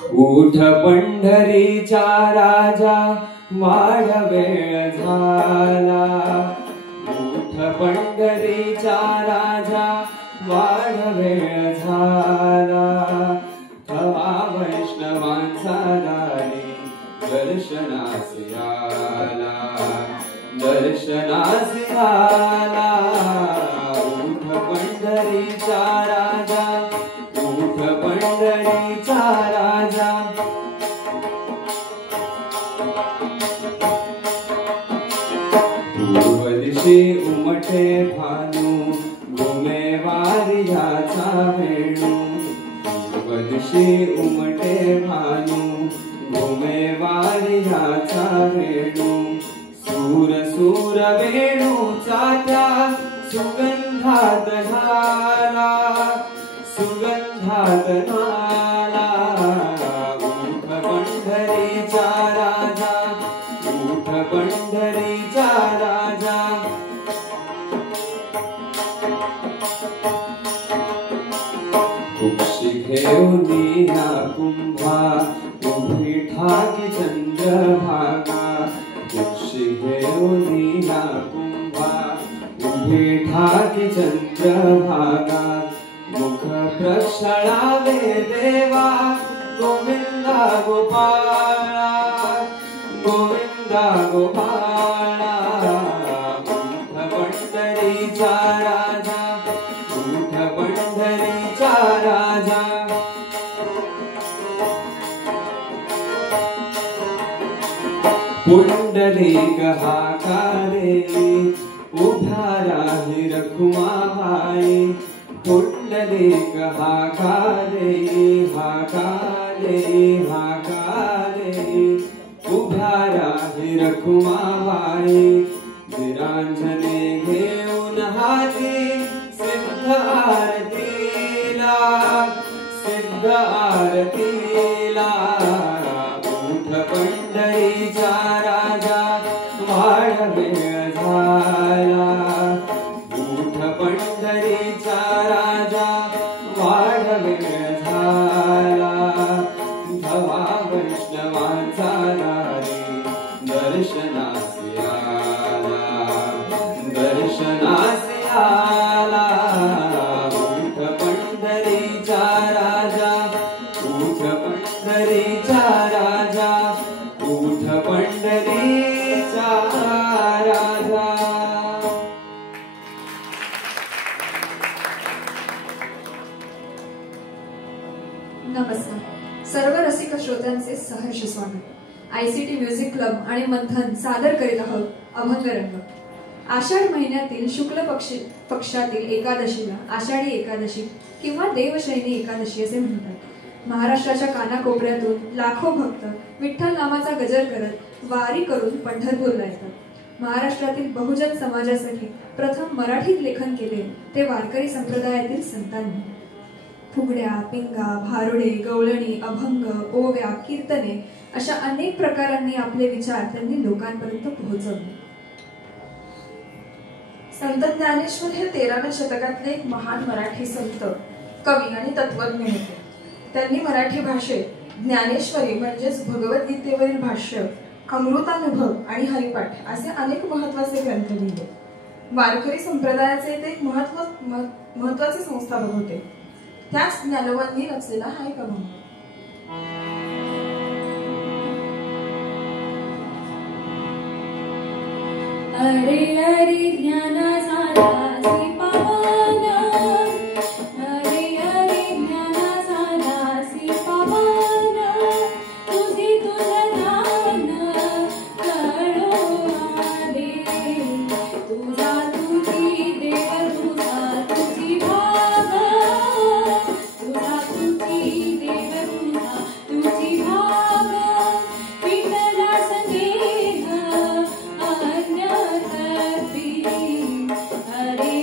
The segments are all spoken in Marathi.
उठ पंढरीचा राजा वाढ वेळ झाला, उठ पंढरीचा राजा वाढ वेळ झाला, थवा वैष्णवांचा दारी दर्शनास आला, दर्शनास आला, उठ पंढरीचा राजा, उठ पंढरीचा राजा। पूर्व दिशे उमटे भानू, घुमे वारियाचा वेणू, पूर्व दिशे उमटे भानू, घुमे वारियाचा वेणू, सूर सूर वेणूचा त्या सुगंधात झाला, सुगंधात झाला, उठ पंढरीचा राजा, उठ पंढरीचा राजा। कुक्षी घेऊनी ना कुंभा, उभी ठाकी चंद्रभागा, कुक्षी घेऊनी ना कुंभा, उभी ठाकी चंद्रभागा, मुख प्रक्षाळावे देवा गोविंदा गोपाळा, गोविंदा गोपाळा, उठ पंढरीचा राजा, उठ पंढरीचा राजा। पुंडलिक हाकारे उभ्या राही रखुमाबाई, पुंडलिक हाकारे हाकारे हाकारे उभ्या राही रखुमाबाई, विरांजने घेऊन हाती सिद्ध आरतीला, सिद्ध आरतीला, उठ पंढरीचा राजा वाढ वेळ झाला, उठ पंढरीचा राजा वाढ वेळ झाला, धवा वैष्णवांचा दारी दर्शनास आला, दर्शनास आला, उठ पंढरीचा राजा, उठ पंढरीचा राजा, उठ पंढरीचा राजा। नमस्कार सर्व रसिक श्रोत्यांचे सहर्ष स्वागत। ICT म्युझिक क्लब आणि मंथन सादर करीत आहोत अभंगरंग। आषाढ महिन्यातील शुक्ल पक्षातील एकादशीला आषाढी एकादशी किंवा देवशयनी एकादशी असे म्हणतात। महाराष्ट्राच्या कानाकोपऱ्यातून लाखो भक्त विठ्ठल नामाचा गजर करत वारी करून पंढरपूरला येतात। महाराष्ट्रातील बहुजन समाजासाठी प्रथम मराठीत लेखन केले ते वारकरी संप्रदायातील संतांनी। फुगड्या, पिंगा, भारुडे, गवळणी, अभंग, ओव्या, कीर्तने अशा अनेक प्रकारांनी आपले विचार त्यांनी लोकांपर्यंत पोहोचवले। संत ज्ञानेश्वर हे 13व्या शतकातले एक महान मराठी संत, कवी आणि तत्वज्ञ होते। त्यांनी मराठी भाषेत ज्ञानेश्वरी म्हणजेच भगवद्गीतेवरील भाष्य, अमृतानुभव आणि हरिपाठ असे अनेक महत्त्वाचे ग्रंथ लिहिले। वारकरी संप्रदायाचे ते एक महत्त्वाचे संस्थापक होते। त्याच ज्ञानोबांनी रचलेला हा एक अभंग। अरे अरे ज्ञानाचा दासी पावन, अरे अरे ज्ञानाचा दासी पावन, तुझी तुझं ध्यान कळो आले, तुझा तुझी देव तुझा तुझी भाव, तुझा तुझी देव तुझा तुझी भाव, विठ्ठला स्नेह अन्य अरे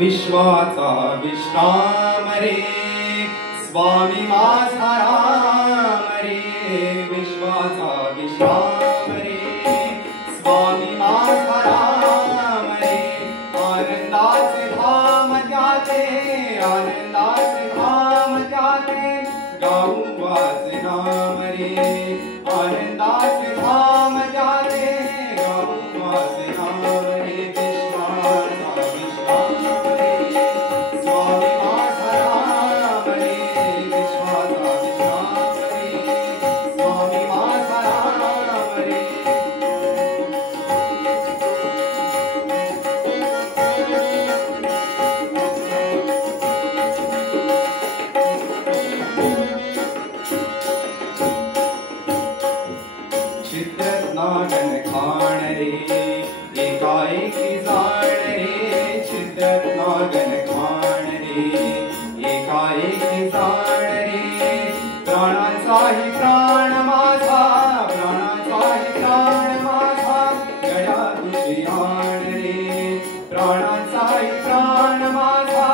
विश्वाचा विश्राम रे स्वामी माझा राम रे विश्वाचा विश्राम रे स्वामी माझा राम रे आनंदाचे धाम त्याचे आनंदाचे धाम त्याचे गाऊ वाचे नाम रे आनंदाचे धाम त्याचे गाऊ वाचे नाम रे विश्वाचा विश्राम रे स्वामी माझा राम रे विश्वाचा विश्राम रे स्वामी माझा राम रे छिद्रत्नागन खाण रे एकाएकी जाण रे छिद्रत्नागन खाण रे एकाएकी जाण रे प्राणाचाही प्राण माझा प्राणाचाही प्राण माझा गळा तुझी आण रे प्राणाचाही प्राण माझा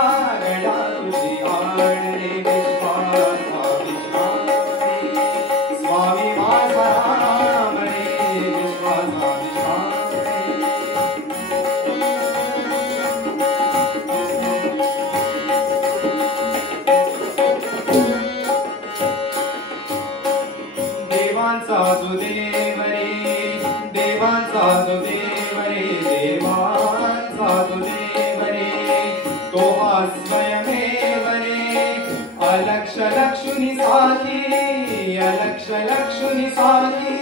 गळा तुझी आण रे विश्वाचा विश्राम रे स्वामी माझा राम रे विश्वाचा विश्राम रे देवांचा जो देव रे देवांचा जो देव रे देवांचा जो देव रे तो हा स्वयमेव रे अलक्ष लक्षुनी साथी अलक्ष लक्षुनी साथी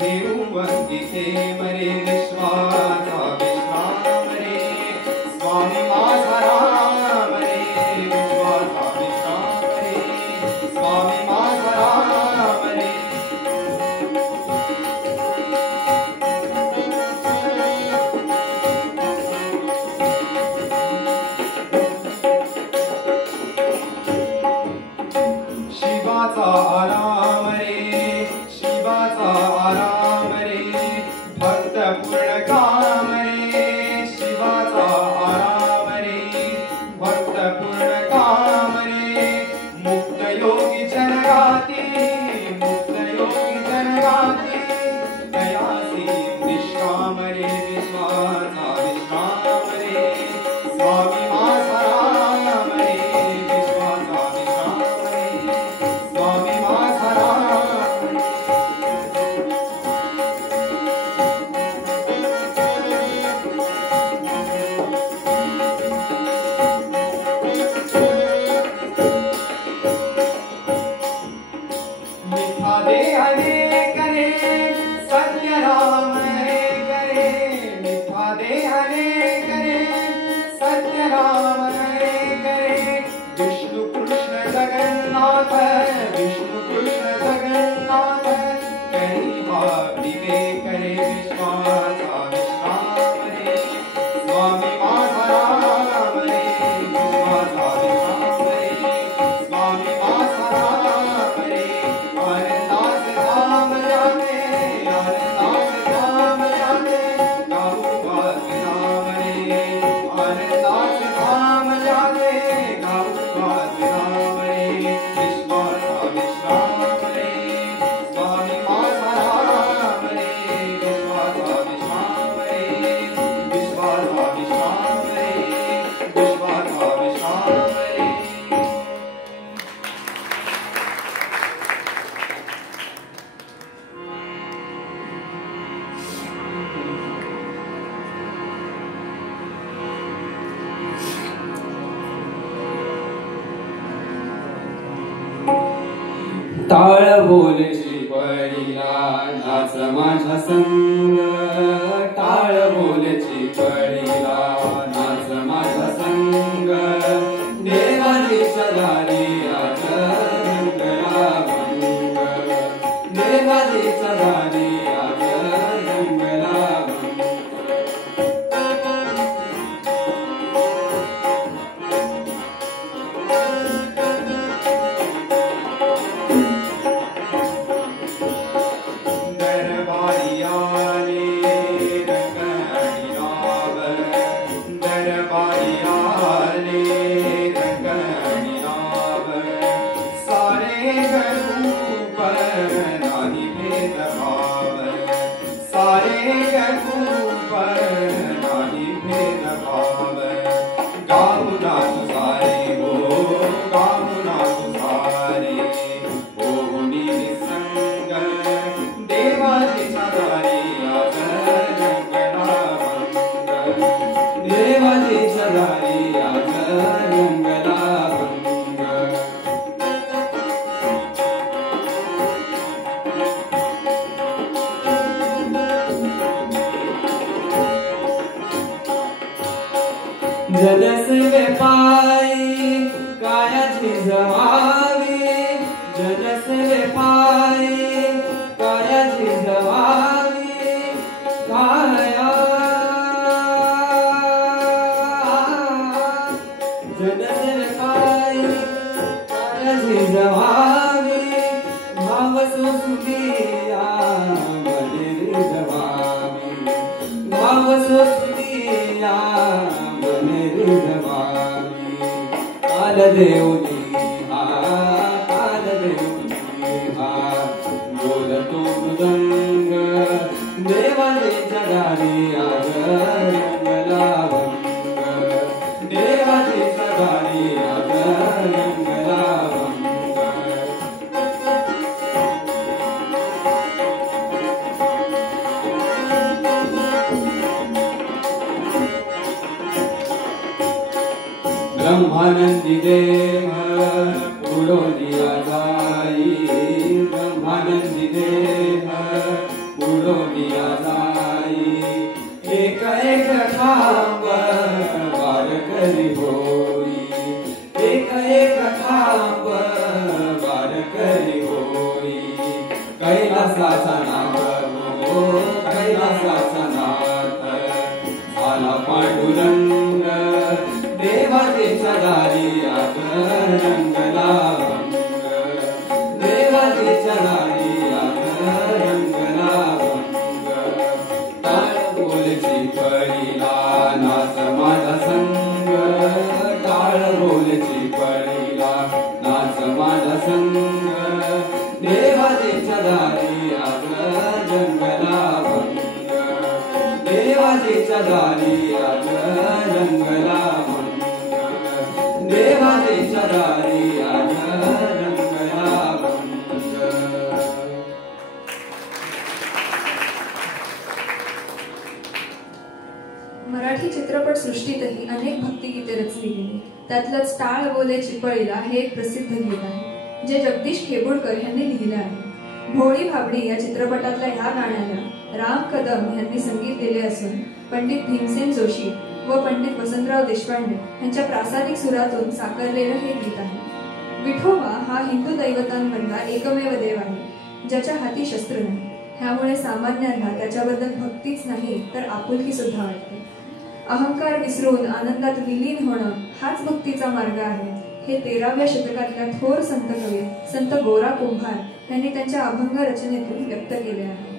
घेऊ अंकिते मरे विश्वाचा विश्राम रे स्वामी माझा राम रे विश्वाचा विश्राम रे स्वामी माझा राम रे शिवाचा आराम रे शिवाचा आराम रे भक्त पूर्ण काम रे शिवाचा आराम रे भक्त पूर्ण काम रे मुक्त योगी जनगाती मुक्त योगी जनगाती दयासी विश्राम रे विश्वाचा विश्राम रे स्वामी माझा राम रे विश्वाचा विश्राम रे स्वामी माझा राम रे मिथ्या देह रे करे सत्य राम रे करे मिथ्या देह रे करे सत्य राम रे करे विष्णु कृष्ण जगन्नाथ विष्णु कृष्ण जगन्नाथ कहीं भाव विवेक रे विश्वाचा विश्राम रे स्वामी माझा राम रे विश्वाचा विश्राम रे स्वामी माझा राम रे आनंदाचे धाम जाते आनंदाचे धाम जाते गाऊ वाचे नाम रे आनंदाचे धाम जाते गाऊ वाचे नाम रे विश्वाचा विश्राम रे स्वामी माझा राम रे विश्वाचा विश्राम रे विश्वाचा विश्राम रे विश्वाचा विश्राम रे टाळ बोलची पडिला नाच माझा संग टाळ बोलची पडिला नाच माझा संग देवालीच्या दारी आज रंगला भंग देवालीच्या दारी आज रंगला भंग दरबारी आले रंगणी जनसेवे पायी काया झिजवावी, जनसेवे पायी काया झिजवावी, काया जनसेवे पायी काया झिजवावी, भाव सुसुलिया मने रिझवावी, भाव सुसुलिया मने रिझवावी, काल देऊनी हा, काल देऊनी हा, बोलतो मृदंग देवाच्या दारी आज रंगला भंग, देवाच्या दारी आज रंगला भंग. ब्रह्मानंदी देह उडोलिया जाई, ब्रह्मानंदी देह उडोलिया जाई, एक एक खांब वारकरी होई, एक एक खांब वारकरी होई, कैलासाचा नाथ हो, कैलासाचा नाथ झाला पांडुरंग, देवाच्या दारी आज रंगला भंग, देवाच्या दारी आज रंगला भंग. टाळ बोलची पळीला नाच माझा संग, टाळ बोलची पळीला नाच माझा संग, देवाच्या दारी आज रंगला भंग, देवाच्या दारी आज रंगला भंग, देवाच्या दारी आज रंगला भंग. मराठी चित्रपट सृष्टीतही अनेक भक्तिगीते रचली गेली. त्यातलंच टाळ बोले चिपळीला हे एक प्रसिद्ध गीत आहे, जे जगदीश खेबुडकर यांनी लिहिलं आहे. भोळी भाबडी या चित्रपटातल्या ह्या गाण्याला राम कदम यांनी संगीत दिले असून पंडित भीमसेन जोशी व पंडित वसंतराव देशपांडे यांच्या प्रासादिक सुरातून साकारलेलं हे गीत आहे. विठोबा हा हिंदू दैवतांमधला एकमेव देव आहे, ज्याच्या हाती शस्त्र नाही. ह्यामुळे सामान्यांना त्याच्याबद्दल भक्तीच नाही तर आपुलकी सुद्धा वाटते. अहंकार विसरून आनंदात विलीन होणं हाच भक्तीचा मार्ग आहे, हे 13व्या शतकातल्या थोर संत कवी संत गोरा कुंभार यांनी त्यांच्या अभंग रचनेतून व्यक्त केले आहे.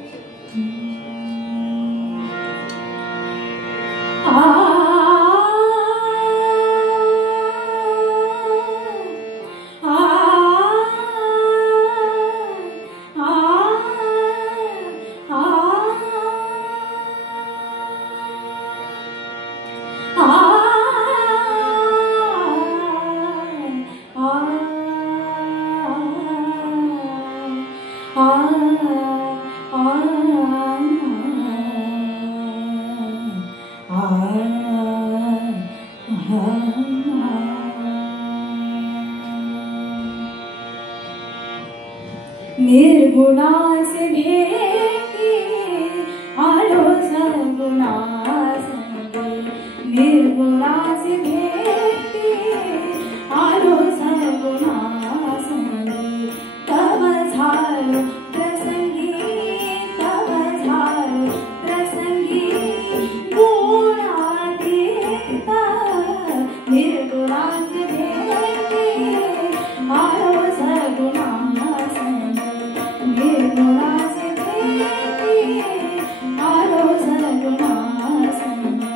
निर्गुणा से भेटी आलो सगुणा संगे, निर्गुणा से भेटी आलो सगुणा संगे, तब झालो प्रसंगी, तब झालो प्रसंगी गुणातीत. निर्गुणा से भेटी आलो सगुणा संगे, निर्गुणा से भेटी आलो सगुणा संगे.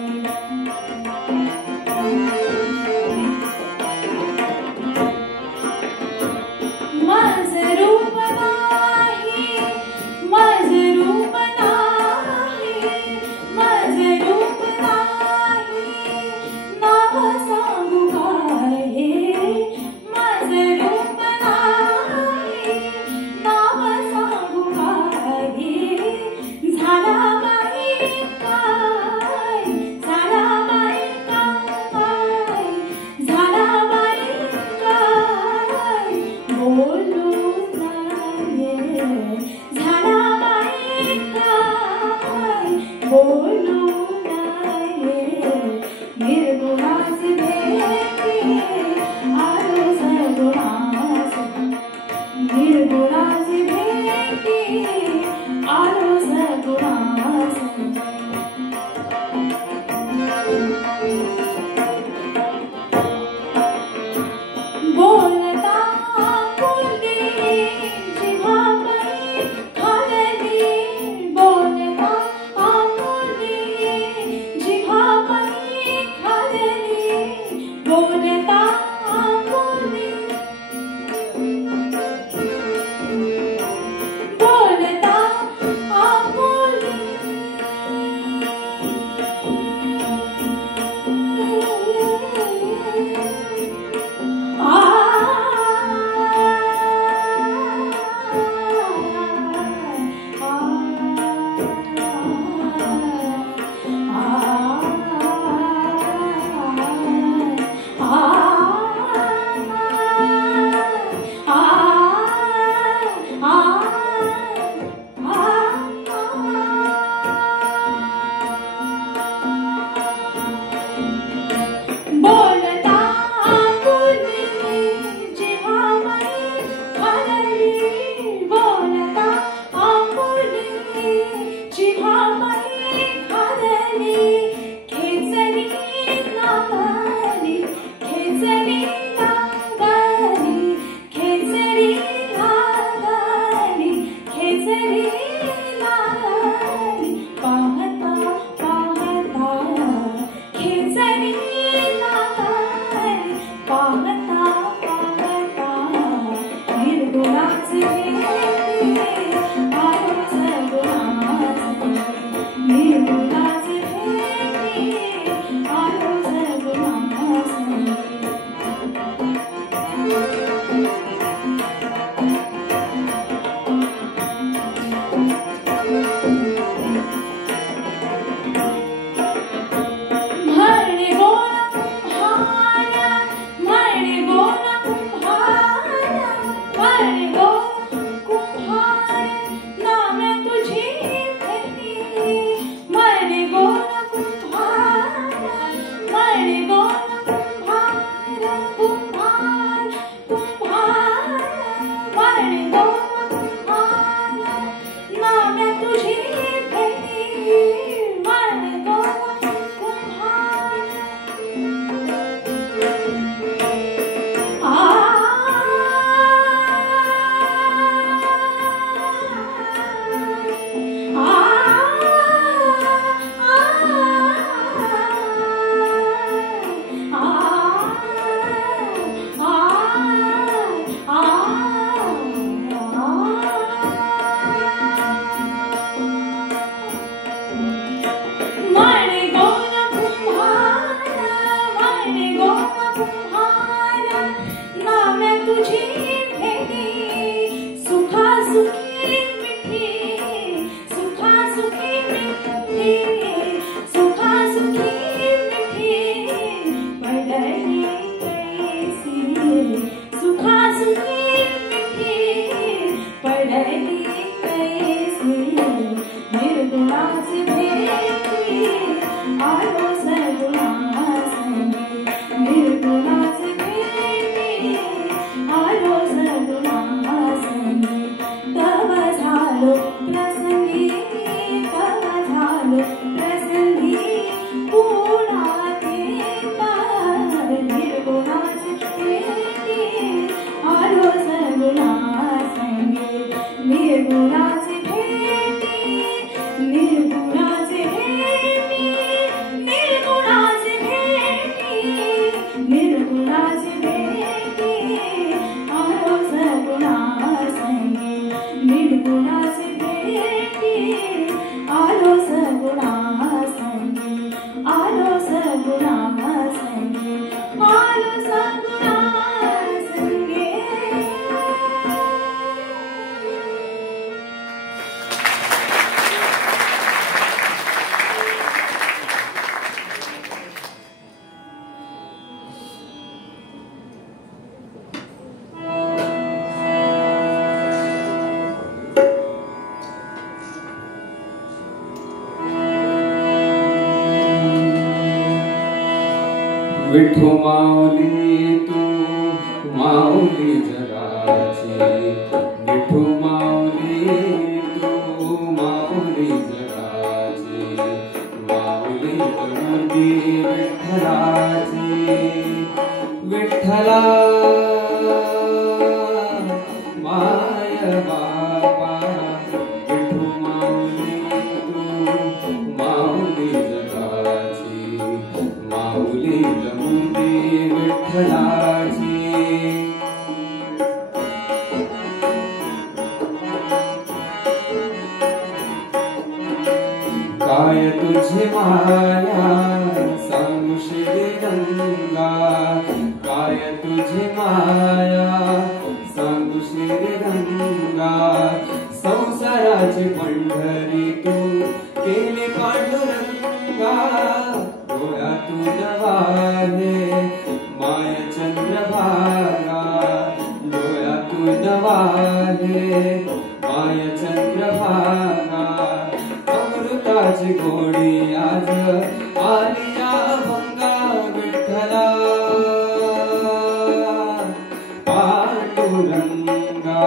विठू माऊली तू माऊली जगाची, विठू माऊली तू माऊली जगाची, माऊली तरुणी विठ्ठलाची, विठ्ठला माय बापा, विठू माऊली तू माऊली जगाची, माऊली तरुणी विठ्ठलाची. काय तुझी माया सांगू श्रीरंगा, काय तुझी माया सांगू श्रीरंगा, संसाराची पंढरी तू केली पांडुरंगा, डोळ्यातून वाहे माय चंद्रभागा, डोळ्यातून वाहे माय चंद्रभागा, अमृताची गोडी आज आली या भंगा, विठ्ठला पांडुरंगा,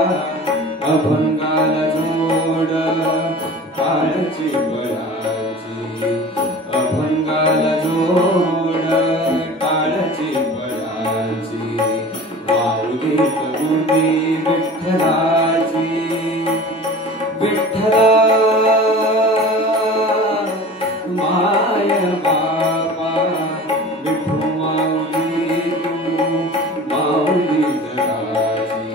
अभंगाला जोड टाळची बळाची, अभंगाला जोड टाळची बळाची, माऊली तरुणी विठ्ठलाची, विठ्ठला माय बाबा, विठू माऊली तू माऊली जगाची,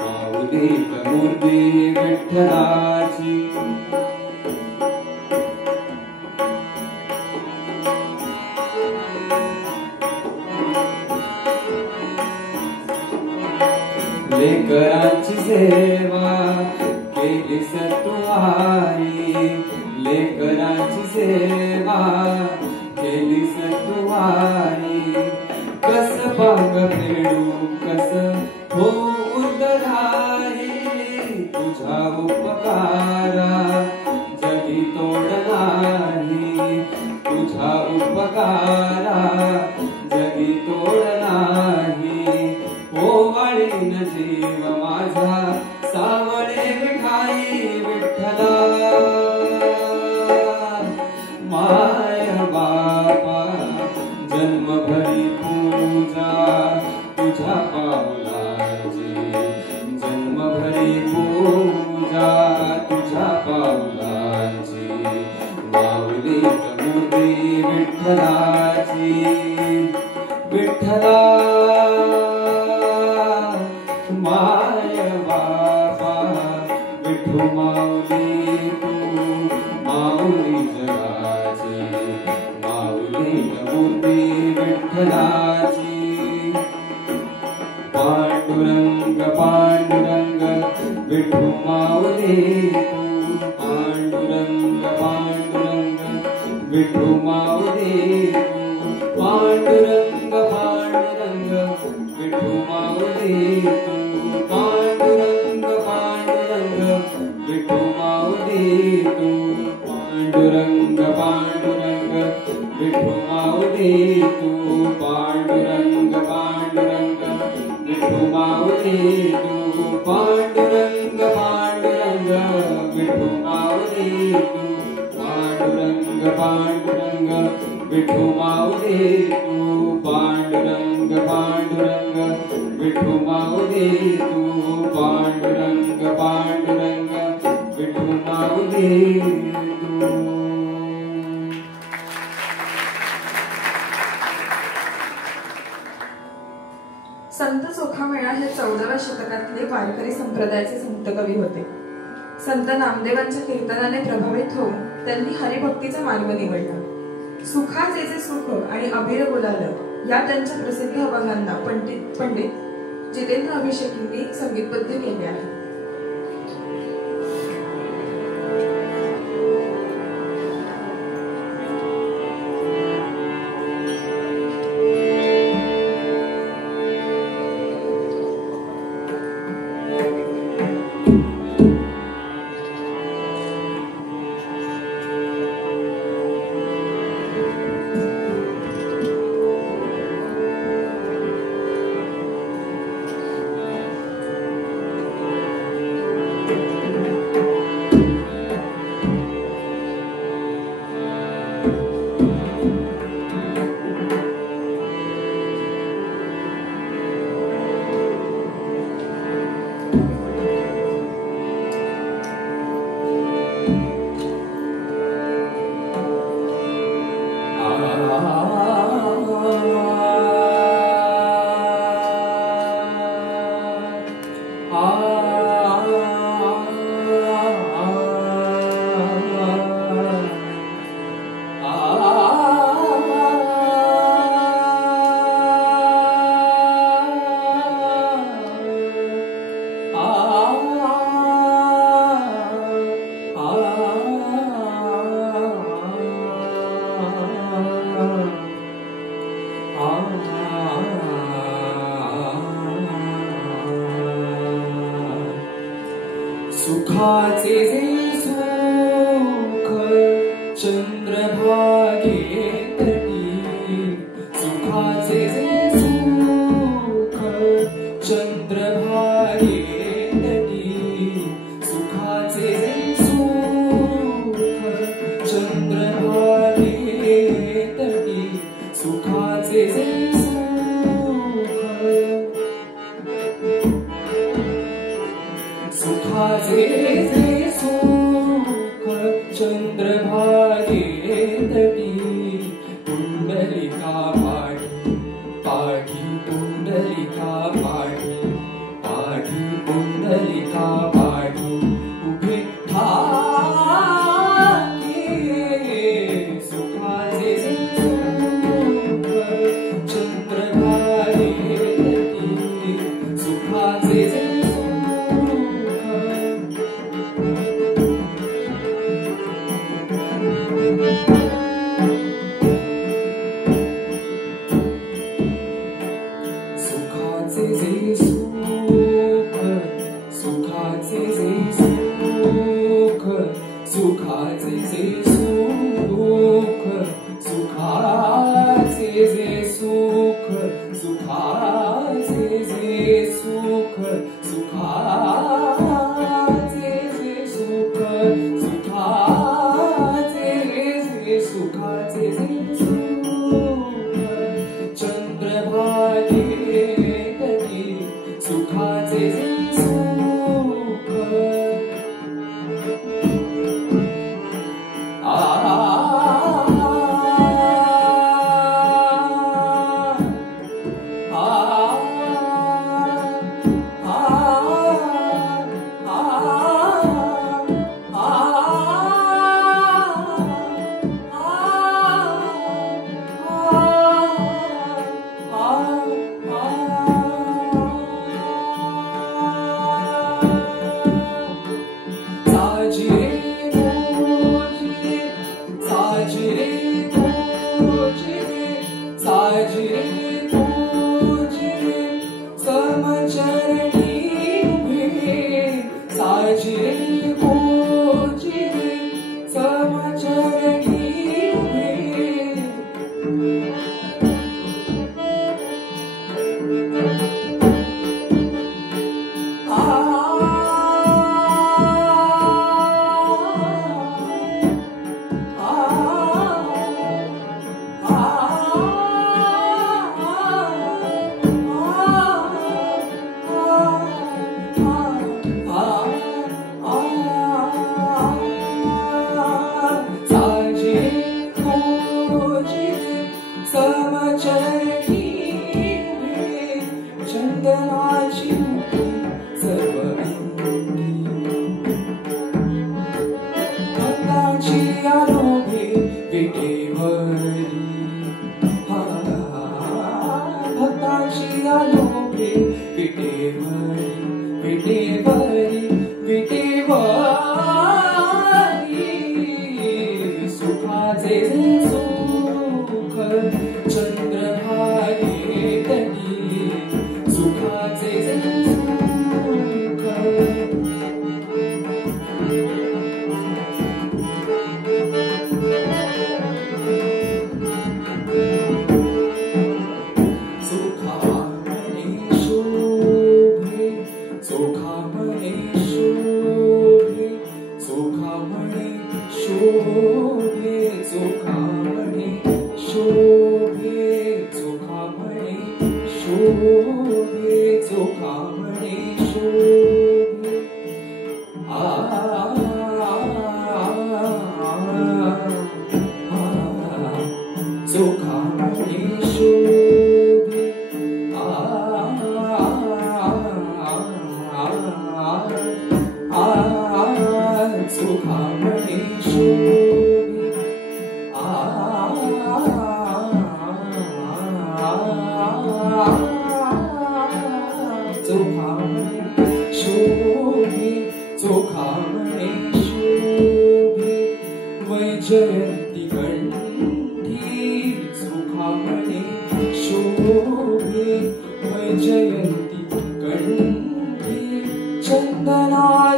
माऊली तरुणी विठ्ठलाची. लेकरांची सेवा केली सतुवारी, लेकरांची सेवा केली सतुवारी, कस पांग फेडू कस होऊ उद्धारी, तुझा उपकारा जगी तोड नाही, तुझा उपकारा जगी तोड नाही, ओवाळीन जीव माझा सावळे विठाई, विठ्ठला माय बापा, जन्मभरी पूजा तुझ्या पावलाची, जन्मभरी पूजा तुझ्या पावलाची, माऊली तरुणी विठ्ठलाची, विठ्ठला माय बाबा, विठू माऊली तू माऊली जगाची, माऊली तरुणी विठ्ठलाची. पांडुरंग पांडुरंग विठू माऊली तू, पांडुरंग पांडुरंग विठू माऊली तू, पांडुरंग पांडुरंग विठू माऊली तू, पांडुरंग पांडुरंग विठू माऊली तू, पांडुरंग पांडुरंग विठू माऊली तू, पांडुरंग पांडुरंग विठू माऊली तू, पांडुरंग पांडुरंग विठू माऊली तू, पांडुरंग पांडुरंग विठू माऊली तू, पांडुरंग पांडुरंग विठू माऊली तू, पांडुरंग पांडुरंग विठू माऊली तू. संत चोखामेळा हे 14व्या शतकातले वारकरी संप्रदायाचे संत कवी होते. संत नामदेवांच्या कीर्तनाने प्रभावित होऊन त्यांनी हरिभक्तीचा मार्ग निवडला. सुखाचे सुख आणि अभिर बोलालं या त्यांच्या प्रसिद्ध अभंगांना पंडित जितेंद्र अभिषेकींनी संगीतबद्ध केले आहे. सुखाचे जे सुख चंद्रभागे तटी सुखाचे जे सुख चंद्रभागे तटी सुखाचे जे सुख चंद्रभागे तटी सुखाचे जे सुखाचे जे सुख चंद्रभागे तटी पुंडलिका पाठी पाठी पुंडलिका पाठी पाठी पुंडलिका पाठी उभे ठाके सुखाचे जे सुख चंद्रभागे तटी सुखाचे जे सुखाचे जे सुख सुखाचे जे सुख सुखाचे जे सुख सुखाचे जे सुख सुखाचे जे सुख सुखाचे जे सुख सुखाचे जे सुखाचे जे सुख चंद्रभागे सुखाचे जे सुख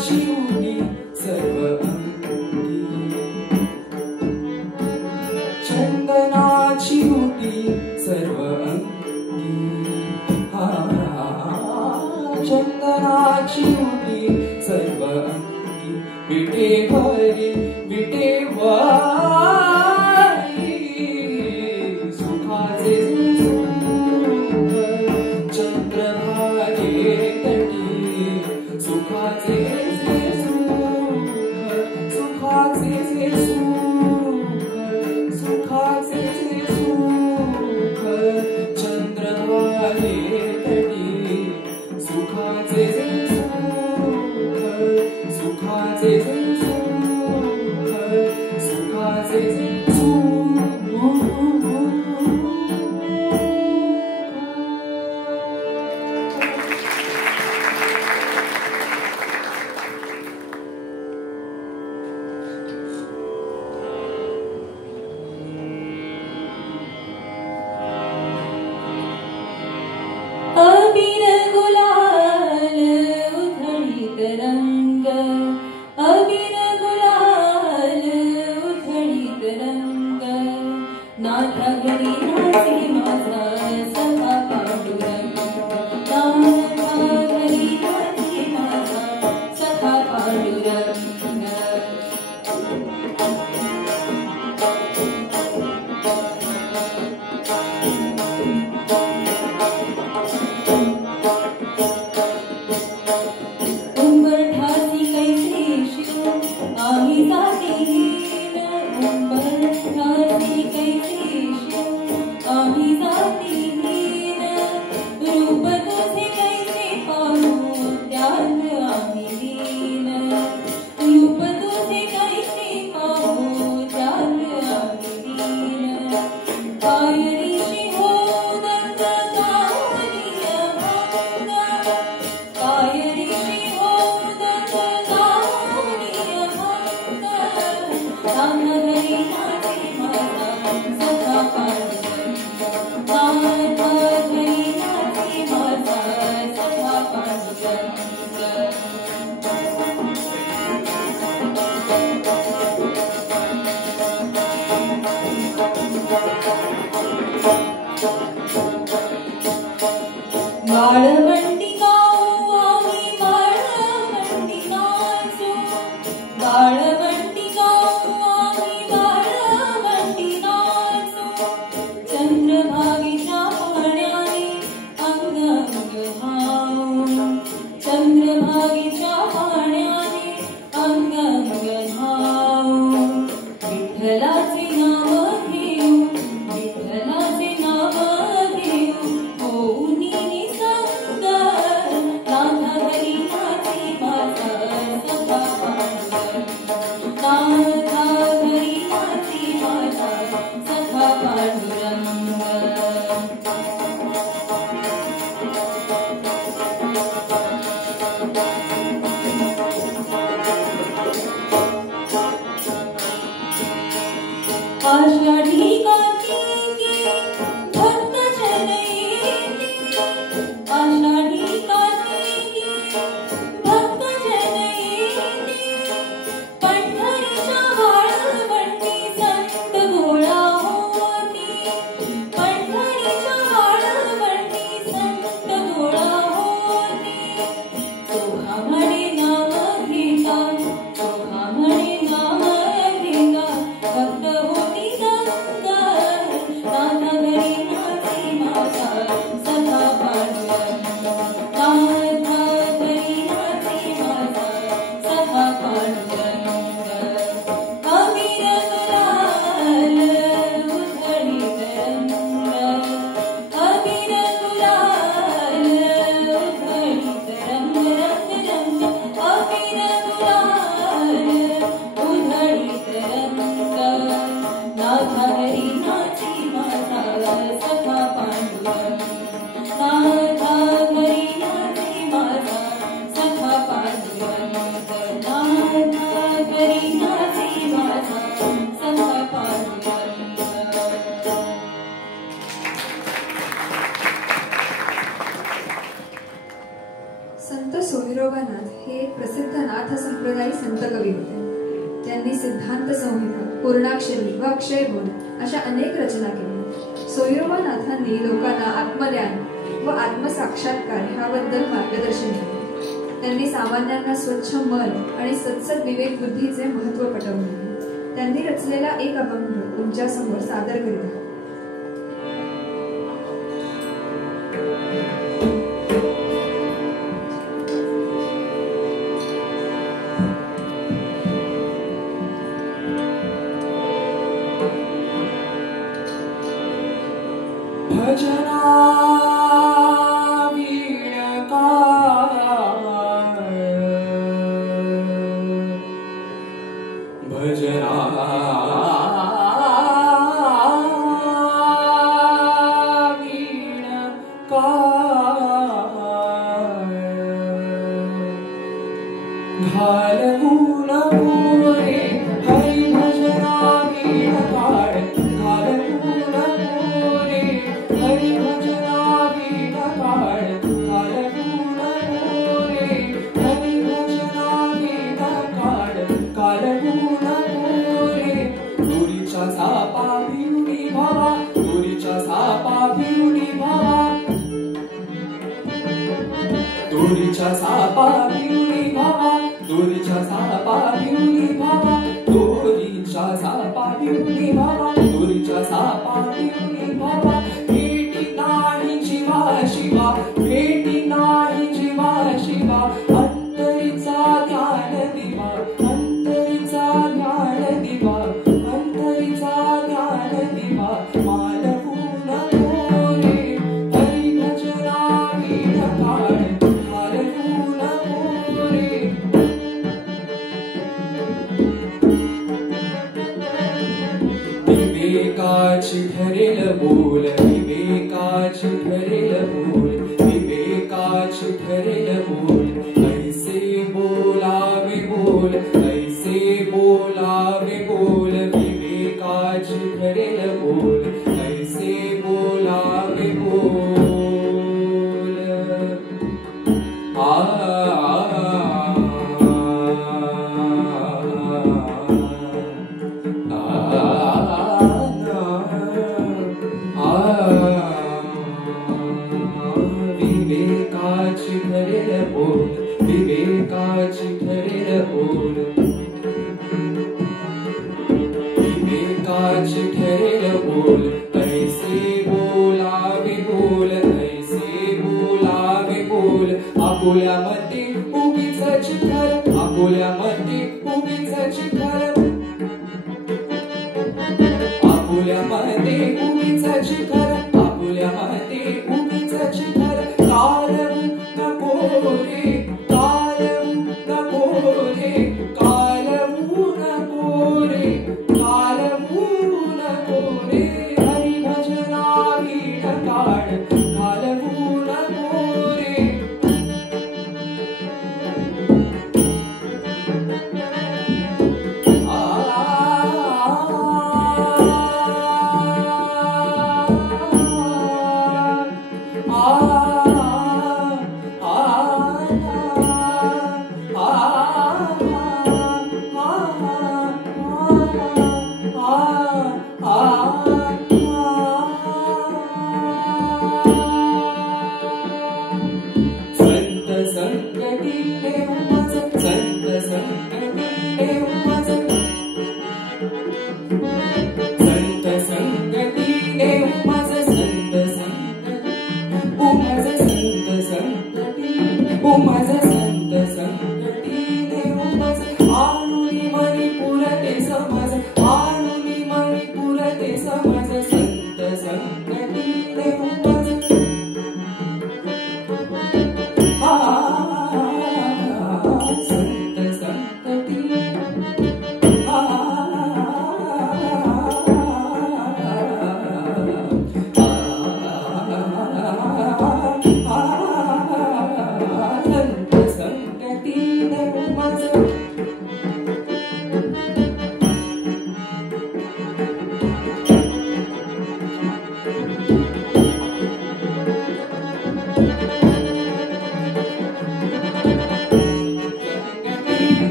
चंदनाची उडी सर्व अंगी, चंदनाची उडी सर्व अंगी, चंदनाची उडी सर्व अंगी, विटेवारी सुखाचे सुख चंद्रभागे तटी, सुखाचे सुख सुखाचे सुख सुखाचे सुख चंद्रभागे तटी, सुखाचे सुख सुखाचे सुख सुखाचे अबीर गुलाल उधळीत रंग, अबीर संत सोहिरोबानाथ हे एक प्रसिद्ध नाथ संप्रदायी संत कवी होते. त्यांनी सिद्धांत संहिता, पूर्णाक्षरी व अक्षयबोध अशा अनेक रचना केल्या. सोहिरोबानाथांनी लोकांना आत्मज्ञान व आत्मसाक्षात्कार ह्याबद्दल मार्गदर्शन केले. त्यांनी सामान्यांना स्वच्छ मन आणि सत्सद विवेक बुद्धीचे महत्त्व पटवले. त्यांनी रचलेला एक अभंग तुमच्या समोर सादर करीत आहोत. भजना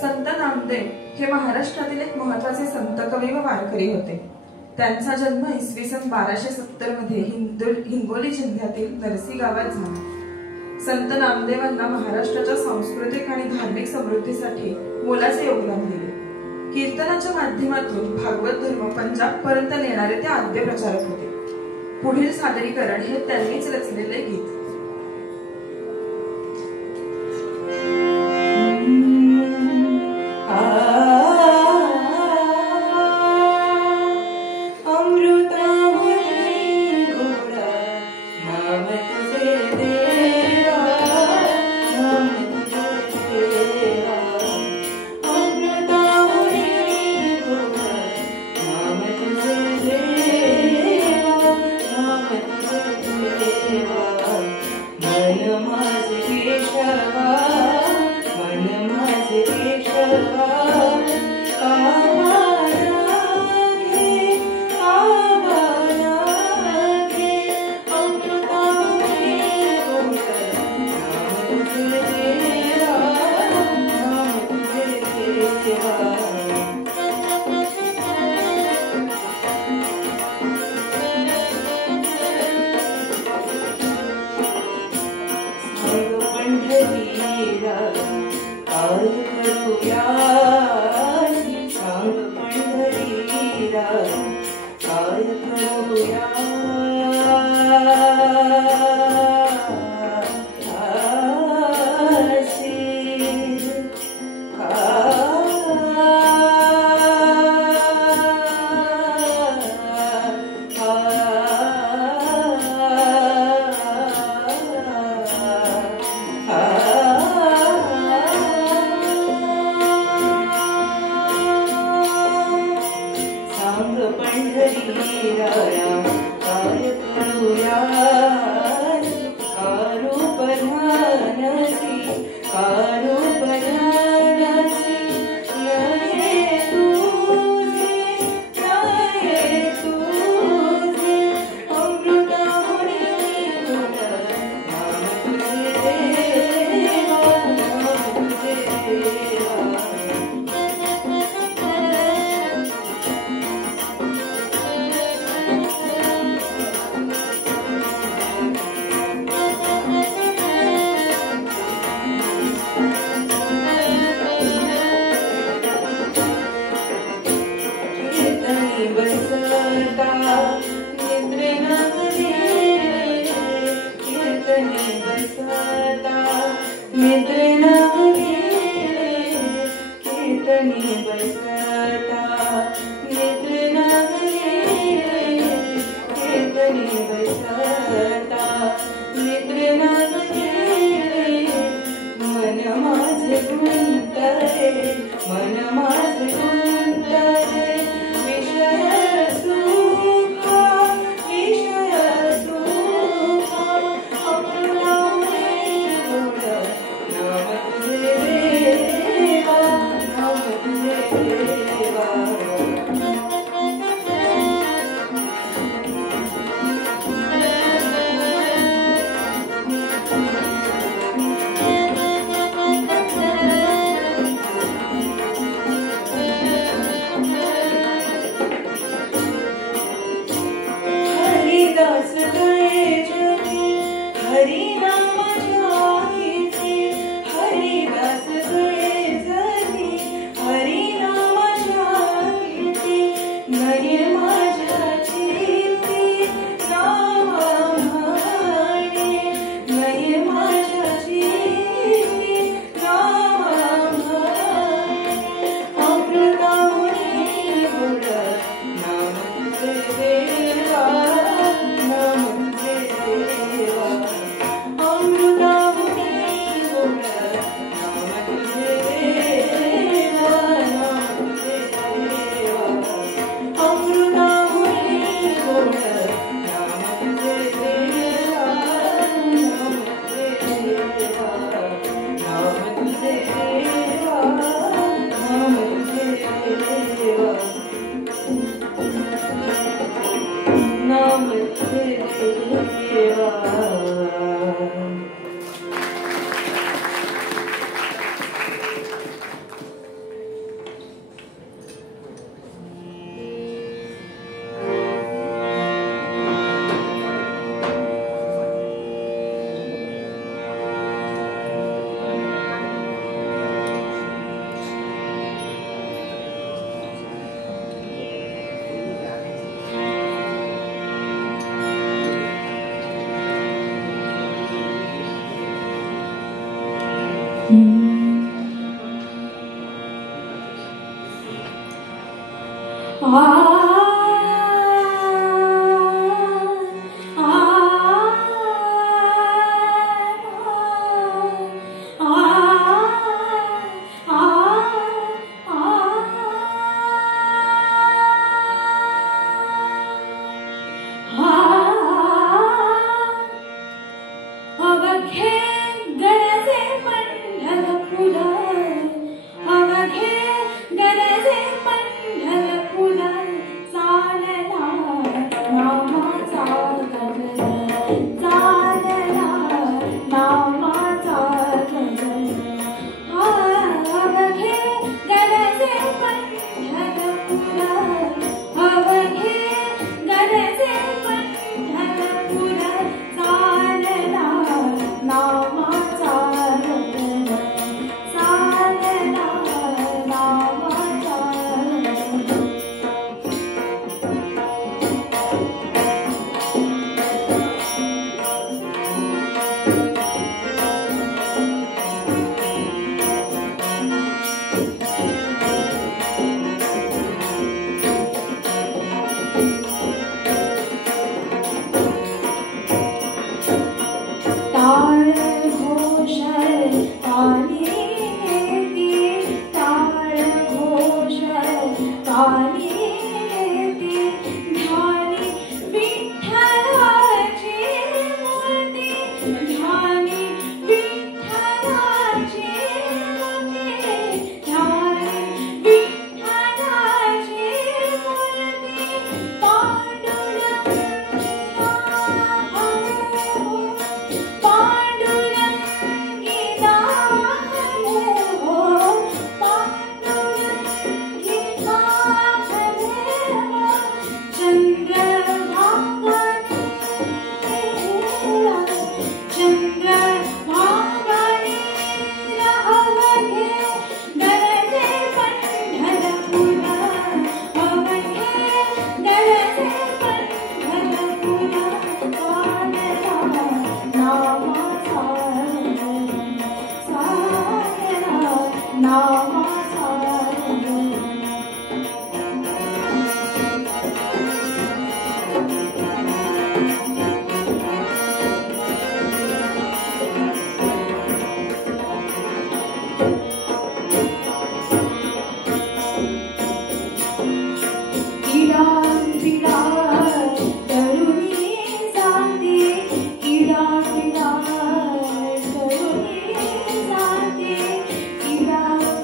संत नामदेव हे महाराष्ट्रातील एक महत्वाचे संत कवी व वारकरी होते. त्यांचा जन्म इसवी सन 1270 मध्ये हिंगोली जिल्ह्यातील नरसी गावात झाला. संत नामदेवांना महाराष्ट्राच्या सांस्कृतिक आणि धार्मिक समृद्धीसाठी मोलाचे योगदान दिले. कीर्तनाच्या माध्यमातून भागवत धर्म पंजाब पर्यंत नेणारे ते आद्य प्रचारक होते. पुढील सादरीकरण हे त्यांनीच रचलेले गीत.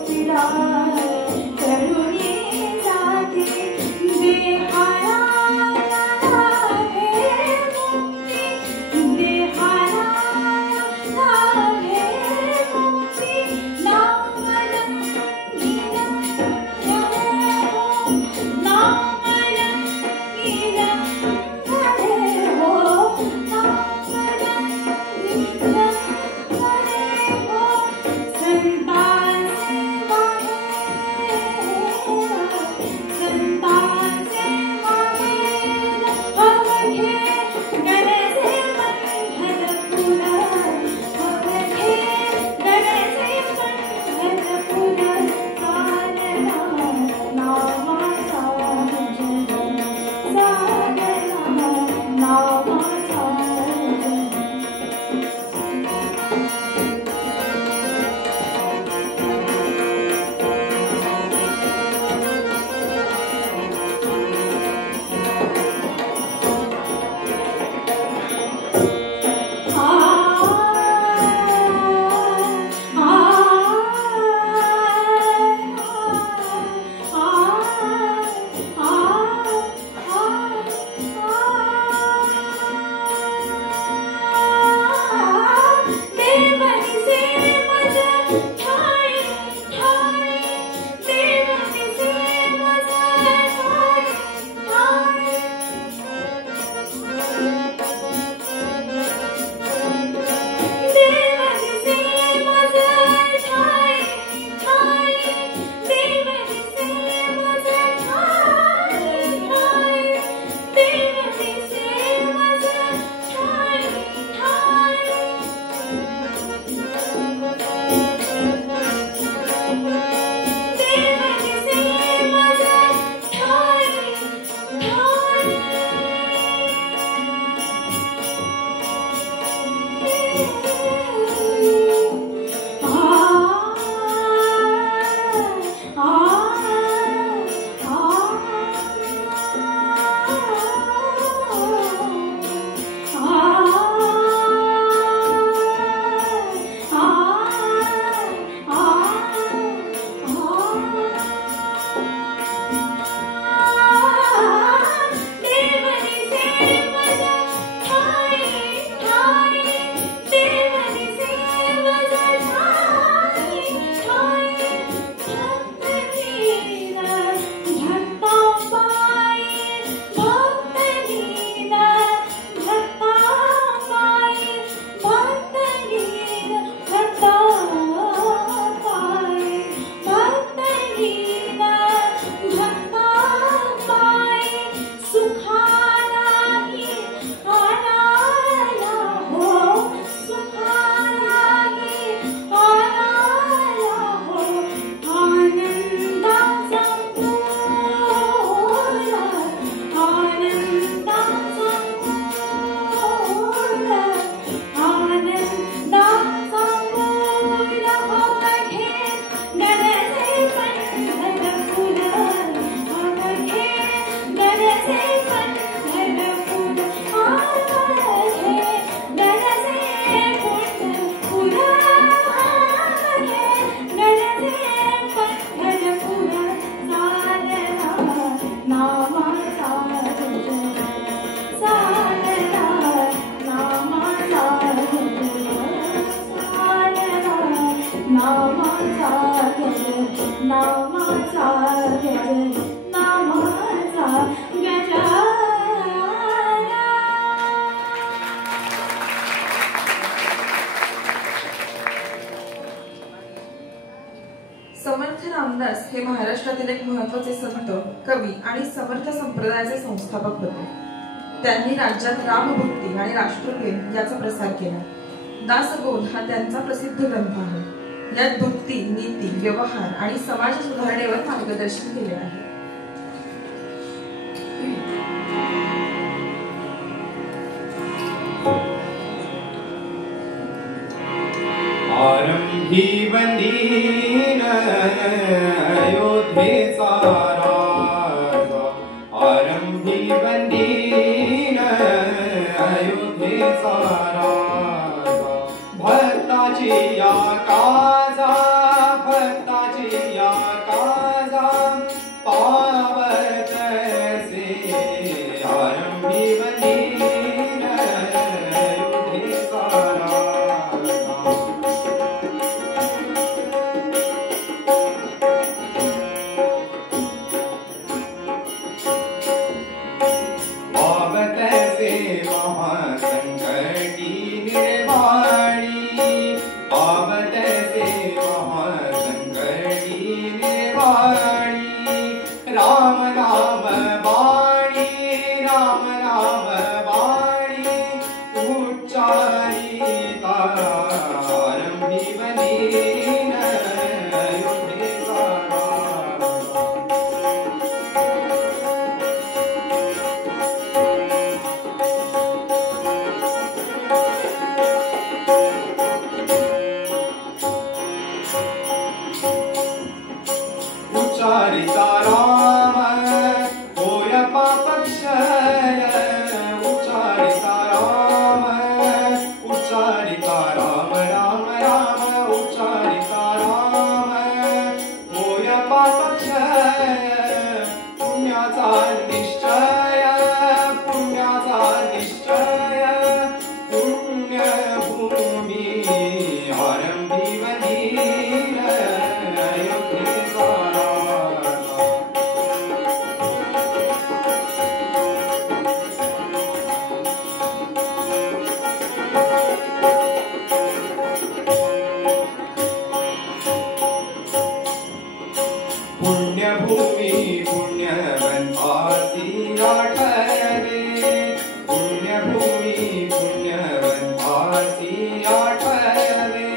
पिडा नामाचा गजर नामाचा गजर समर्थ रामदास हे महाराष्ट्रातील एक महत्त्वाचे संत, कवी आणि समर्थ संप्रदायाचे संस्थापक होते. त्यांनी राज्यात रामभक्ती आणि राष्ट्रप्रेम याचा प्रसार केला. दासबोध हा त्यांचा प्रसिद्ध ग्रंथ आहे. यात भक्ती, नीती, व्यवहार आणि समाज सुधारणेवर मार्गदर्शन केले आहे. आरंभी बंदीन अयोध्येचा राजा, आरंभी बंदीन अयोध्येचा राजा, भक्ताची या काजा, भक्ताची या काजा पावत से, आरंभी बंदीन अयोध्येचा राजा. उच्चारिता राम होय पापक्षय, उच्चारिता राम, उच्चारिता राम राम राम, उच्चारिता राम होय पापक्षय, पुण्याचा निश्चय, पुण्याचा निश्चय, पुण्यभूमी आरंभी बंदीन अयोध्येचा राजा. पुण्यभूमी पुण्यवंतासी आठवे, पुण्यभूमी पुण्यवंतासी आठवे,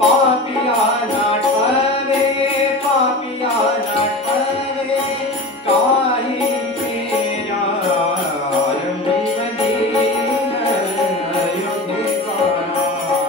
पापिया नाठवे, पापिया नाठवे, काही केल्या आरंभी बंदीन अयोध्येचा राजा.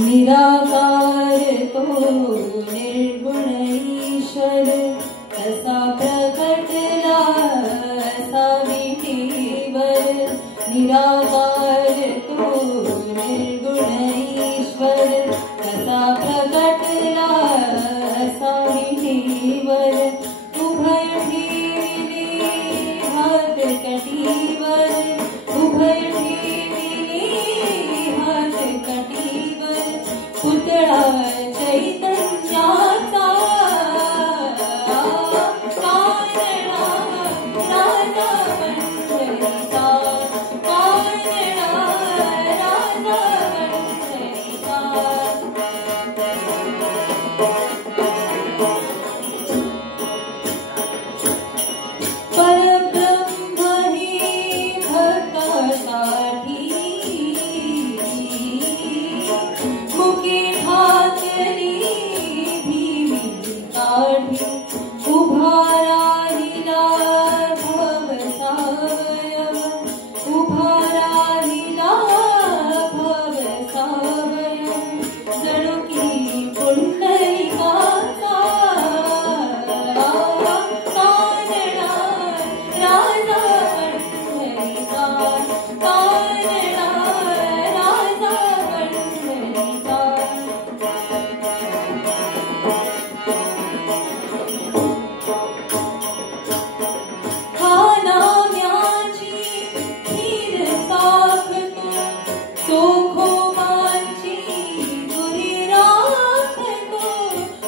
निराकार तो निर्गुण ईश्वर कसा प्रकटला असा विठीवर निराकार तो निर्गुण ईश्वर कसा प्रकटला असा विठीवर उभय ठेविले हात कटीवर उभय ठेविले हात कटीवर पुतळा चैतन्याचा कारणा राजा पंढरीचा कारणा राजा पंढरीचा परब्रह्म हे भक्तासाठी मुके ठाकली भीमी काढी उभा राहिला भवसावयव उभा राहिला भवसावयव जणू की पुंडलिकाचा कारणा राजा पंढरीचा कारणा राजा पंढरीचा खानाम्याची खीर साखतो चोखोबांची गुरी राखतो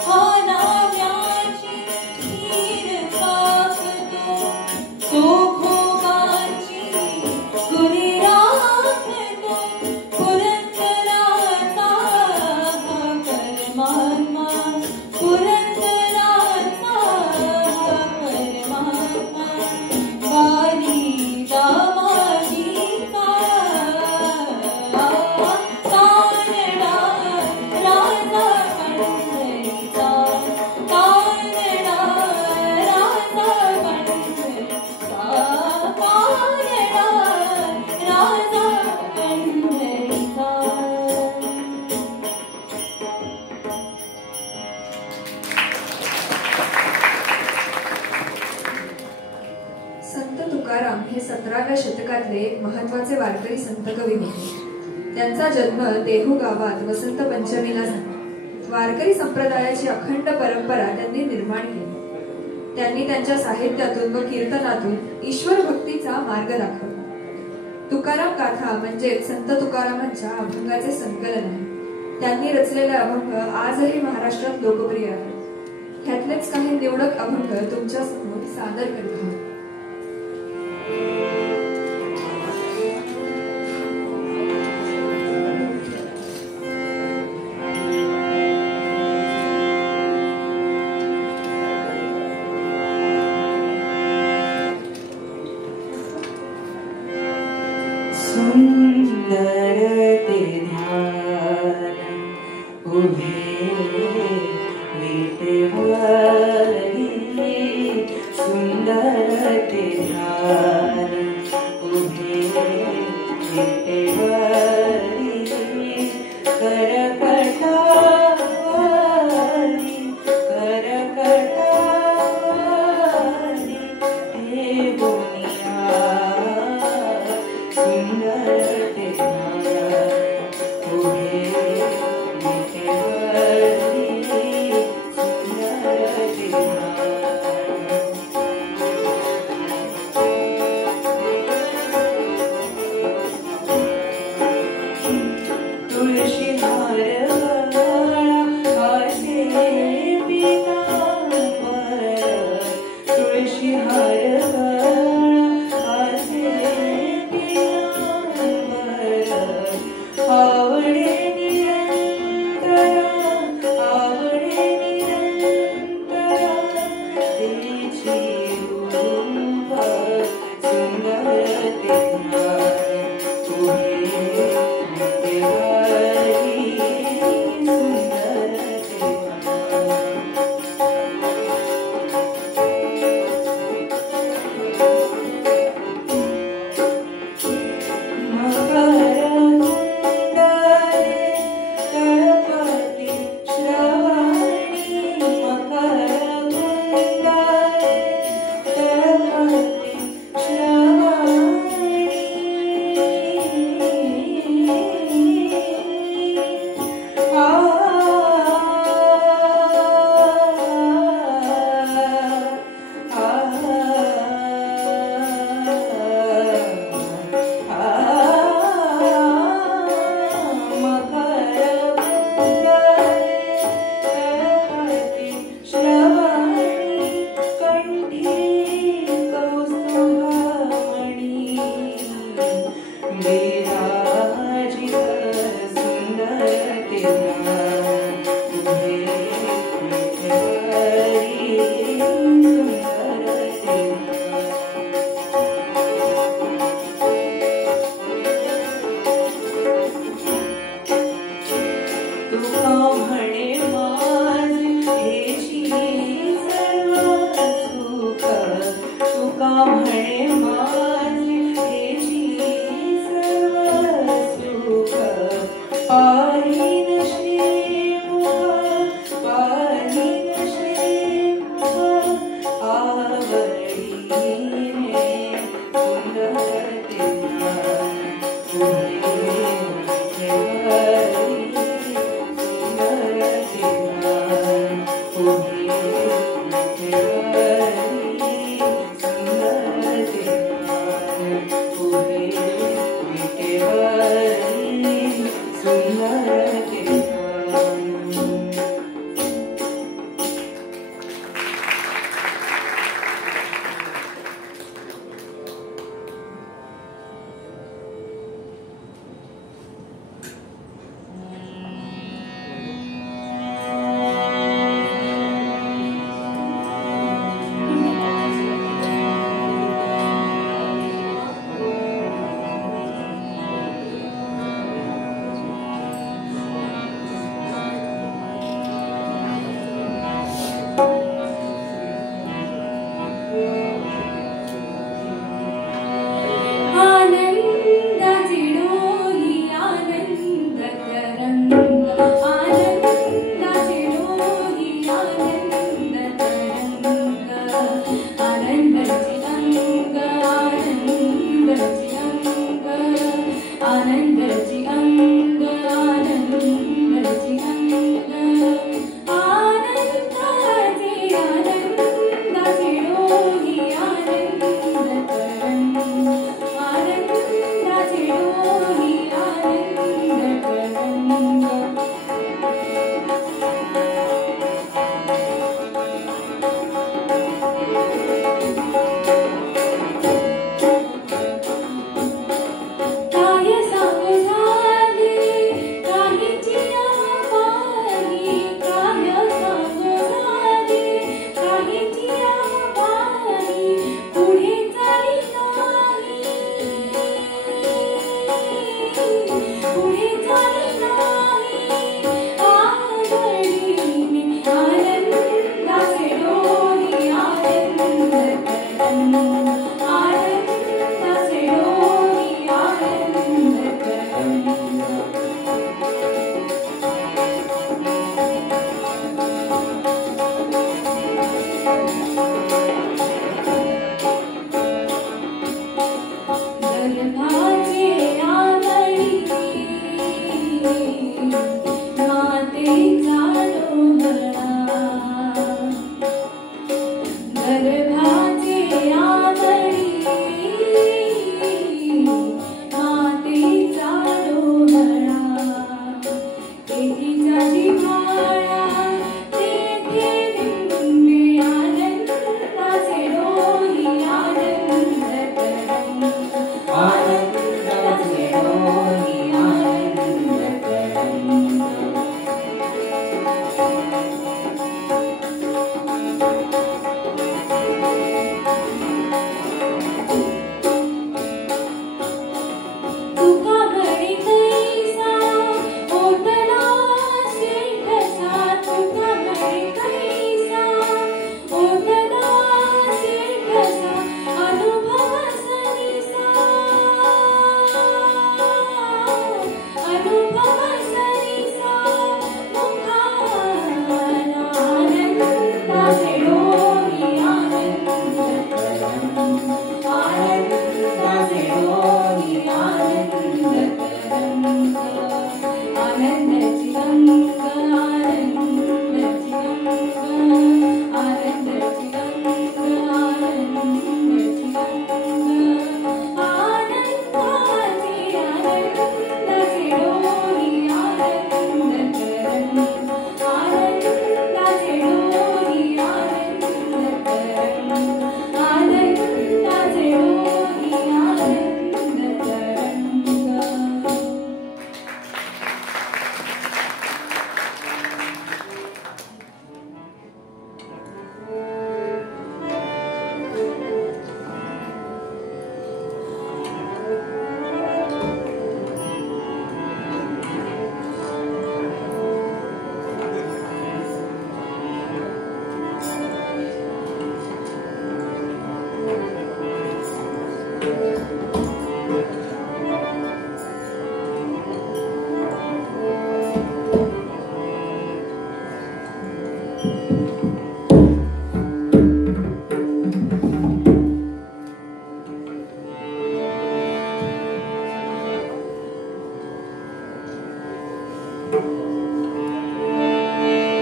खानाम्याची खीर साखतो चोखोबांची गुरी राखतो पुरंदराचा हा परमात्मा पुरंदराचा हा परमात्मा वाली दामाजीचा कारणा राजा पंढरीचा कारणा राजा पंढरीचा कारणा राजा पंढरीचा संत तुकाराम हे 17व्या शतकातले एक महत्वाचे वारकरी संत कवी होते. त्यांचा जन्म देहू गावात वसंत पंचमीला झाला. वारकरी संप्रदायाची अखंड परंपरा त्यांनी निर्माण केली. त्यांनी त्यांच्या साहित्यातून व कीर्तनातून ईश्वर भक्तीचा मार्ग दाखवला. तुकाराम गाथा म्हणजे संत तुकारामांच्या अभंगाचे संकलन आहे. त्यांनी रचलेले अभंग आजही महाराष्ट्रात लोकप्रिय आहेत. ह्यातलेच काही निवडक अभंग तुमच्या समोर सादर करत आहोत. सुंदर ते ध्यान उभे विटेवरी सुंदर ते ध्यान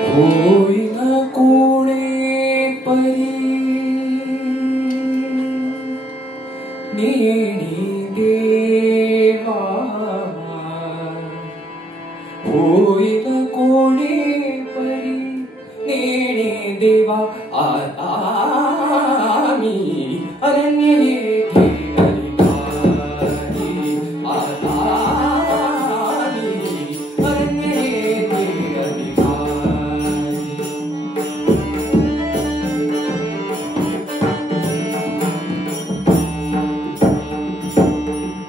होईन कोणे परी नेणी देवा होईन कोणे परी नेणी देवा आता मी अनन्य येथे अधिकारी आता मी अनन्य येथे अधिकारी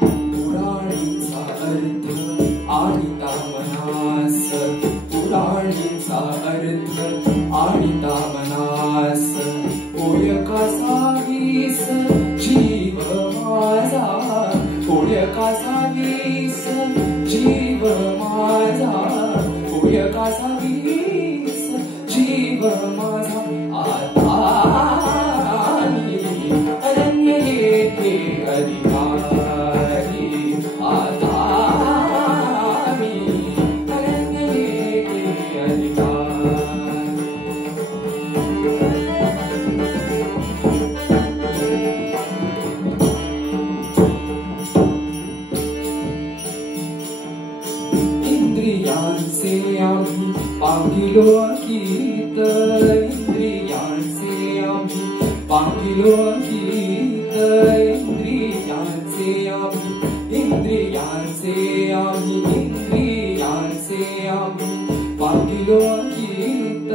पुराणीचा अर्थ आणिता मनास पुराणीचा अर्थ आणिता मनास होय कसा वीस जीव माझा होय कसा वीस जीव माझा होय कसा वीस जीव माझा आता मी अनन्य येथे अधिकारी आता मी अनन्य येथे अधिकारी इंद्रियांचे आम्ही पांगिलो गीत इंद्रियांचे आम्ही पांगिलो गीत इंद्रियांचे आम्ही इंद्रियांचे आम्ही पांगिलो गीत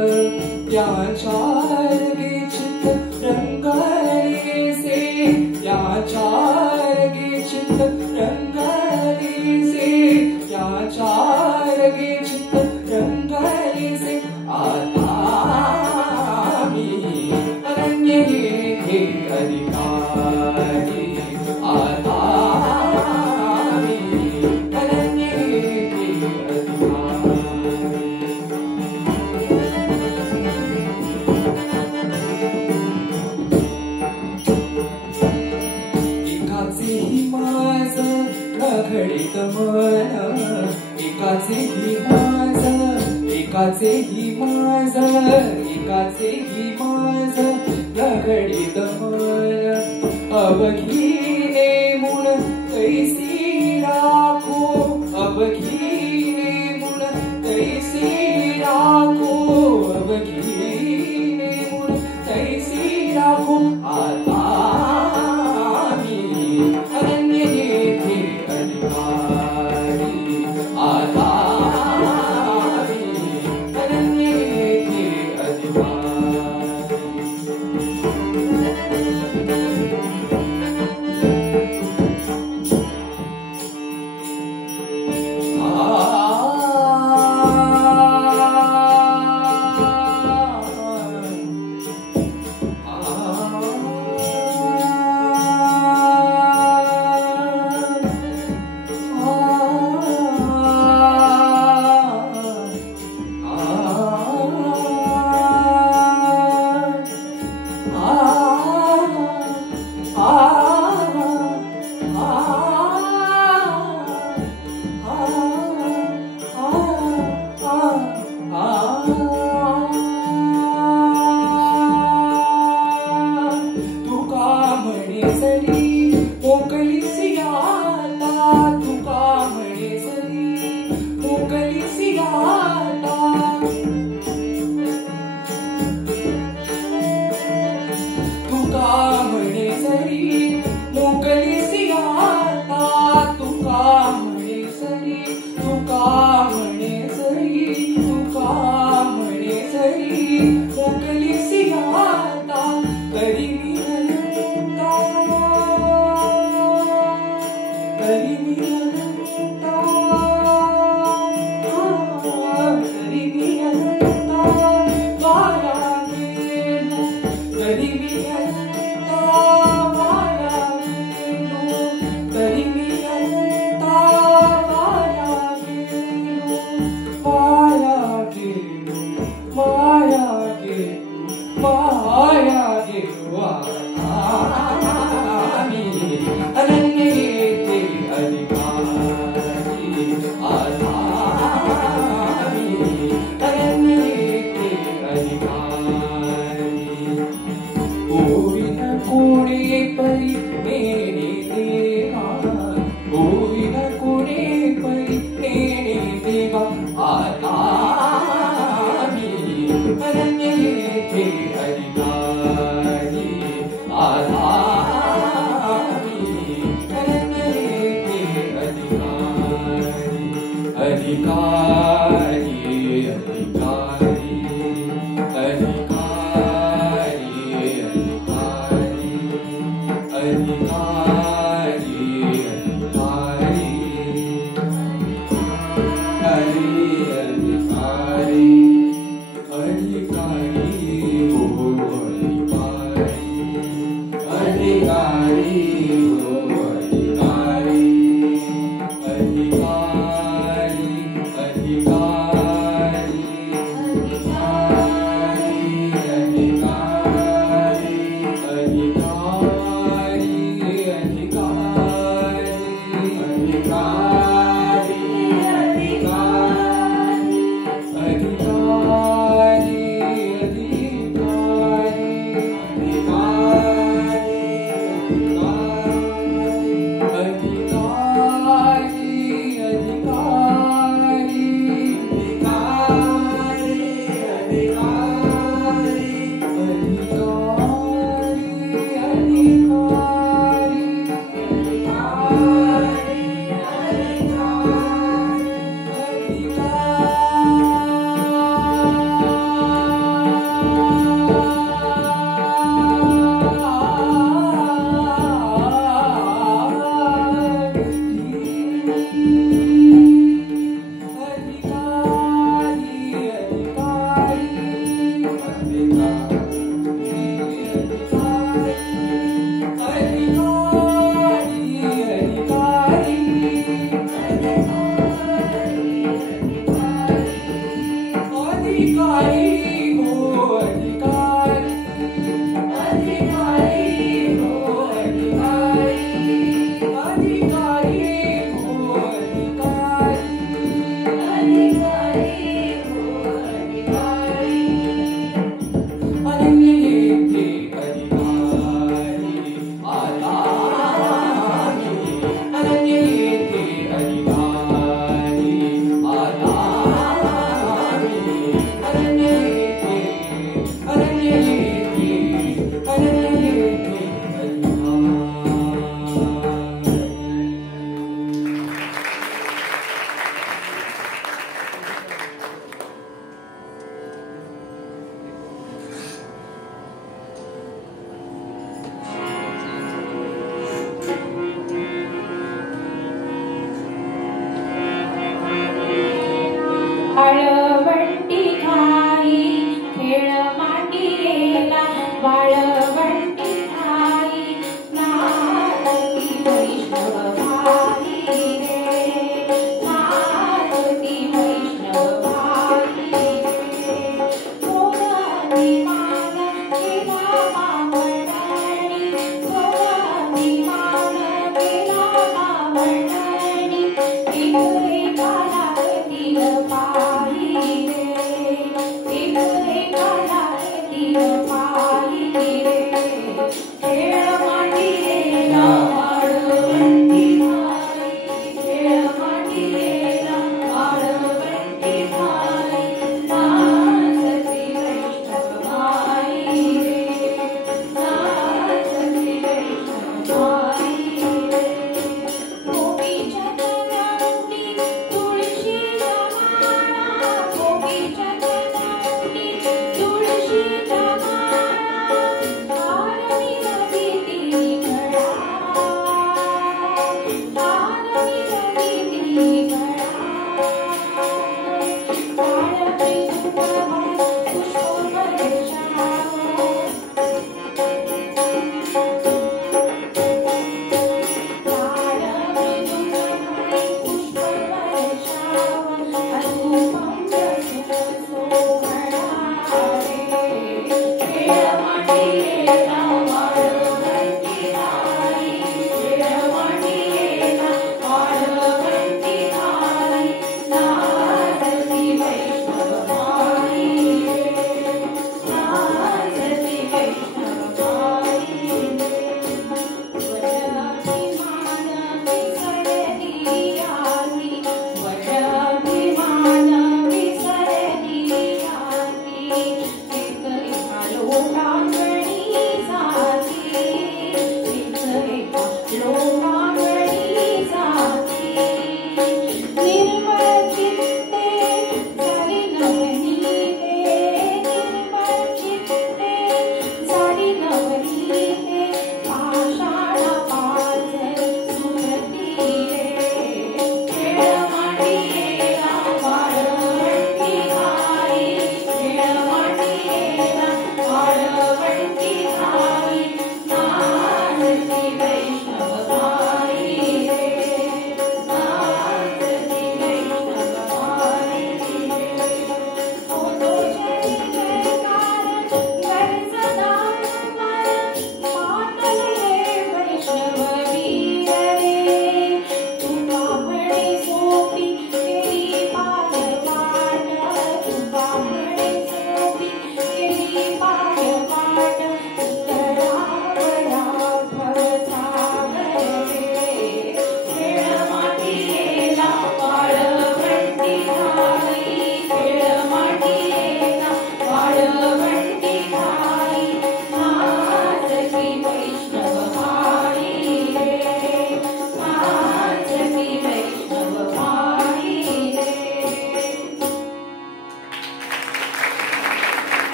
त्याच्या चित्त रंगलेसे त्याच्या चित्त रंगलेसे त्याच्या चित्त रंगलेसे आता मी अनन्य येथे अधिकारी आता मी अनन्य येथे अधिकारी एकाचेही माझ नघडीत मन एकाचेही माझ एकाचेही माझ एकाचेही माझ नघडीत मन अवघी नेमुन कैसी राखो अवघी नेमुन कैसी राखो अवघी नेमुन कैसी राखो आता मी अनन्य येथे अधिकारी आता मी अनन्य येथे अधिकारी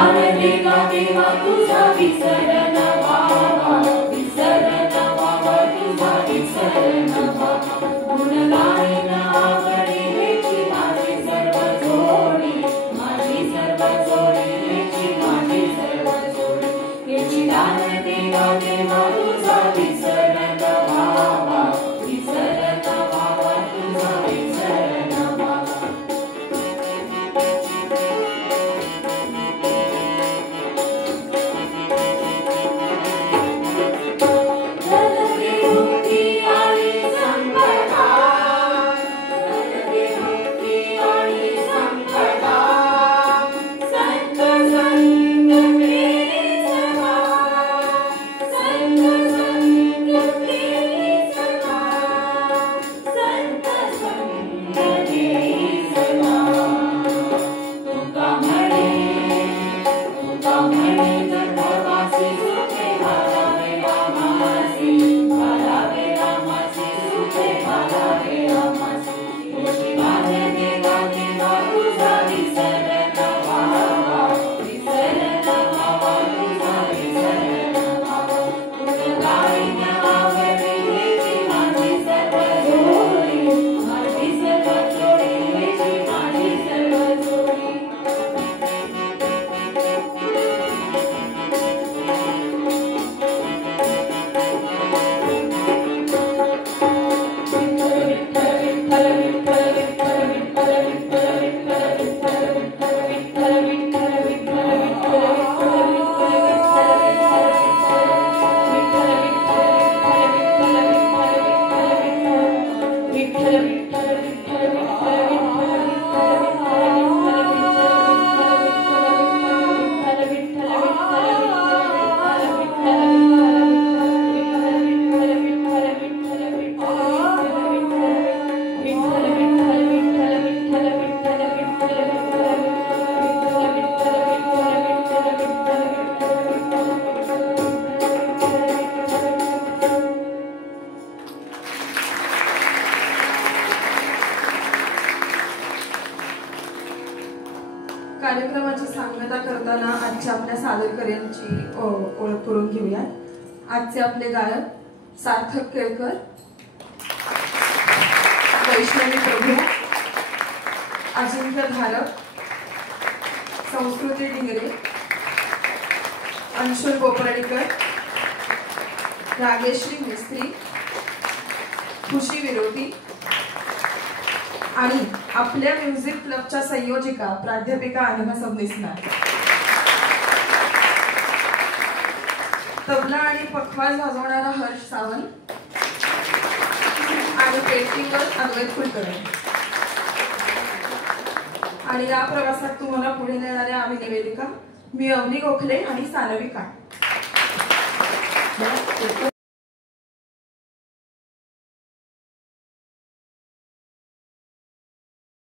दान देगा देवा तुझा विसर न व्हावा, विसर न व्हावा तुझा विसर न व्हावा. गुण गायन आवडी हेची माझी सर्व जोडी, माझी सर्व जोडी हेची माझी सर्व जोडी. हेची दान देगा देवा तुझा विसर न व्हावा, विसर न व्हावा तुझा विसर न व्हावा. कार्यक्रमाची सांगता करताना आजच्या आपल्या सादरकर्त्यांची ओळख करून घेऊया. आजचे आपले गायक सार्थक केळकर, वैष्णवी प्रभू, अजिंक्य धारक, संस्कृती डिंगरे, अंशुल बोपराडीकर, रागेश्री मिस्त्री, खुशी विरोधी आणि आपल्या म्युझिक क्लबच्या संयोजिका प्राध्यापिका अनघा सबनीसनार. तबला आणि पखवाज वाजवणारा हर्ष सावंत आणि पेंटिंगर अद्वैत कुलकर्णी. आणि या प्रवासात तुम्हाला पुढे नेणाऱ्या आम्ही निवेदिका, मी अवनी गोखले आणि सानवी काळ.